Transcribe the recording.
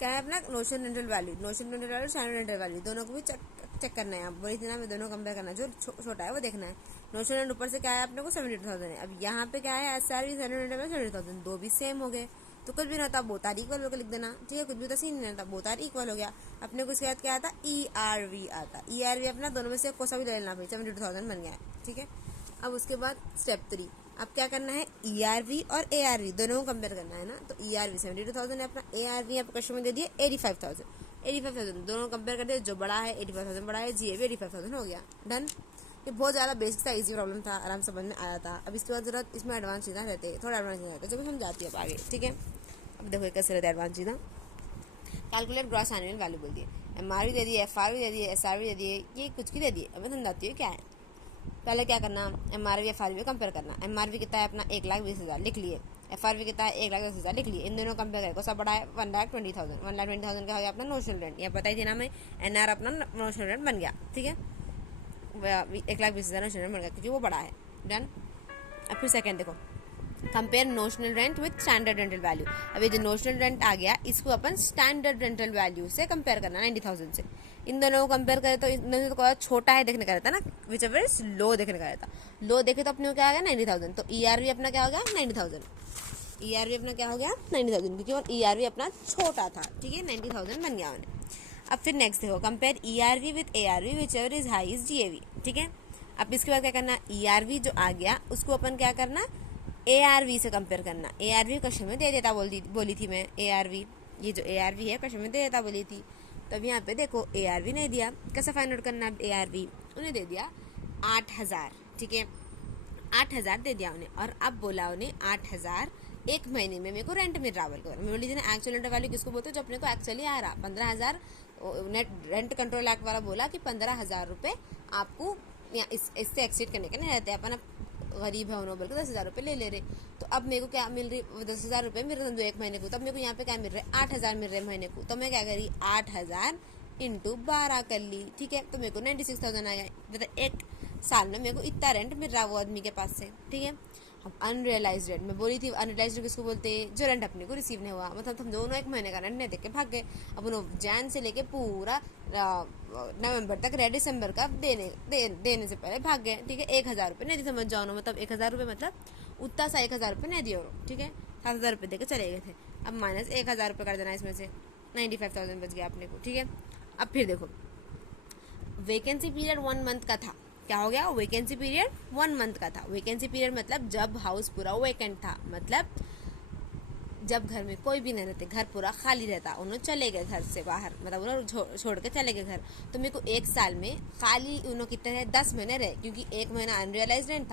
क्या है अपना notional rental value, notional rental value, standard rental value, दोनों को भी चेक करना है। आप बोली थी ना मैं दोनों कंपेयर करना है, जो छोटा है वो देखना है। नोशनल रेंट ऊपर से क्या है अपने को 72,000 है। अब यहाँ पे क्या है SRV 72,000, दो भी सेम हो गए, तो कुछ भी ना होता बोथ आर इक्वल होकर लिख देना, ठीक है। कुछ भी तो सीन नहीं रहता, बोथ आर इक्वल हो गया। अपने को इसके बाद क्या आता ERV आता, ERV अपना दोनों में से कोई सा भी ले लेना भाई, 72,000 बन गया है, ठीक है। अब उसके बाद स्टेप 3, अब क्या करना है ERV और ARV दोनों को कंपेयर करना है ना। तो ERV 72,000 है अपना, ARV आपको क्वेश्चन में दे दिए 85,000 दोनों कंपेयर कर दिए, जो बड़ा है 85,000 बड़ा है, GA भी 85,000 हो गया, डन। ये बहुत ज़्यादा बेसिक सा इजी प्रॉब्लम था, आराम समझ में आया था। अब इसके बाद जरूरत इसमें एडवांस चीज़ें रहते, थोड़ा एडवांस चीज़ें रहते, जो भी समझाती है अब आगे, ठीक है। अब देखो कैसे रहता है एडवांस चीज़ें। कैलकुलेट ग्रॉस एनुअल वैल्यू बोल दिए, MRV दे दिए, FRV दे दिए, SRV दे दिए, ये कुछ भी दे दिए। अब मैं समझाती हूँ क्या है। पहले क्या करना, MRV FRV कंपेयर करना। MRV कितना है अपना 1,20,000 लिख लिए, FRV कितना है 1,10,000 लिख लिए। इन दोनों कंपेयर करें, सब बड़ा है 1,20,000, 1,20,000 का हो गया अपना नोशनल रेंट, यह बताई थी ना मैं, NR अपना नोशनल रेंट बन गया, ठीक है। 1,20,000 नोशनल रेंट बन गया क्योंकि वो बड़ा है, डन। अब फिर सेकंड देखो, compare notional rent with standard rental value. अब ये जो नोशनल रेंट आ गया इसको अपन स्टैंडर्ड रेंटल वैल्यू से कंपेयर करना 90,000 से। इन दोनों को कंपेयर करें तो इन दोनों से तो छोटा है देखने का रहता है ना, विच एवर इज लो देखने का रहता। लो देखे तो अपने को क्या आ गया 90,000, तो ERV अपना क्या हो गया 90,000, ERV अपना क्या हो गया 90,000, क्योंकि ERV अपना छोटा था, ठीक है। 90,000 बन गया मैंने। अब फिर नेक्स्ट देखो, compare ERV with ARV which ever is high is GAV, ठीक है। अब इसके बाद क्या करना, ERV जो आ गया उसको अपन क्या करना ARV से कंपेयर करना। ARV क्वेश्चन में दे देता बोली थी मैं, ARV ये जो ARV है क्वेश्चन में दे देता बोली थी। तो अब यहाँ पे देखो ARV नहीं दिया, कैसे फाइंड आउट करना ARV, उन्हें दे दिया 8,000, ठीक है। 8,000 दे दिया उन्हें, और अब बोला उन्हें 8,000 एक महीने में मेरे को रेंट मिल रहा है। मैं बोली थी ना एक्चुअल रेंट वैल्यू किसको बोलते हैं, जो अपने को एक्चुअली आ रहा 15,000। नेट रेंट कंट्रोल एक्ट वाला बोला कि 15,000 रुपये आपको इससे एक्सीड करने के नहीं रहते, अपन गरीब है उन्होंने बोल के 10,000 रुपये ले रहे। तो अब मेरे को क्या मिल रही 10,000 रुपये मिल रहे एक महीने को, तब मेरे को यहाँ पे क्या मिल रहा है 8,000 मिल रहे महीने को। तो मैं क्या करी 8,000 इंटू 12 कर ली, ठीक है। तो मेरे को 96,000 आ गया, मतलब एक साल में मेरे को इतना रेंट मिल रहा वो आदमी के पास से, ठीक है। अब अनरियलाइज रेंट मैं बोली थी, अनरियलाइज रेंट किसको बोलते हैं, जो रेंट अपने को रिसीव नहीं हुआ, मतलब हम दोनों एक महीने का रेंट नहीं देके भाग गए। अब उन्होंने जैन से लेके पूरा नवंबर तक रेंट दिसंबर का देने से पहले भाग गए, ठीक है। 1,000 रुपये नहीं दी, समझ जाओ ना, मतलब 1,000 रुपये मतलब उतना सा 1,000 रुपये नहीं दिए, ठीक है। 7,000 रुपये देके चले गए थे। अब माइनस 1,000 रुपये कर देना, इसमें से 95,000 बच गया अपने को, ठीक है। अब फिर देखो वैकेंसी पीरियड 1 मंथ का था, क्या हो गया वैकेंसी पीरियड 1 मंथ का था। वैकेंसी पीरियड मतलब जब हाउस पूरा वैकेंट था, मतलब जब घर में कोई भी नहीं रहते, घर पूरा खाली रहता, उन्होंने चले गए घर से बाहर, मतलब उन्होंने छोड़ के चले गए घर। तो मेरे को एक साल में खाली उन्होंने कितने रहे 10 महीने रहे, क्योंकि एक महीना अनरियलाइज रेंट था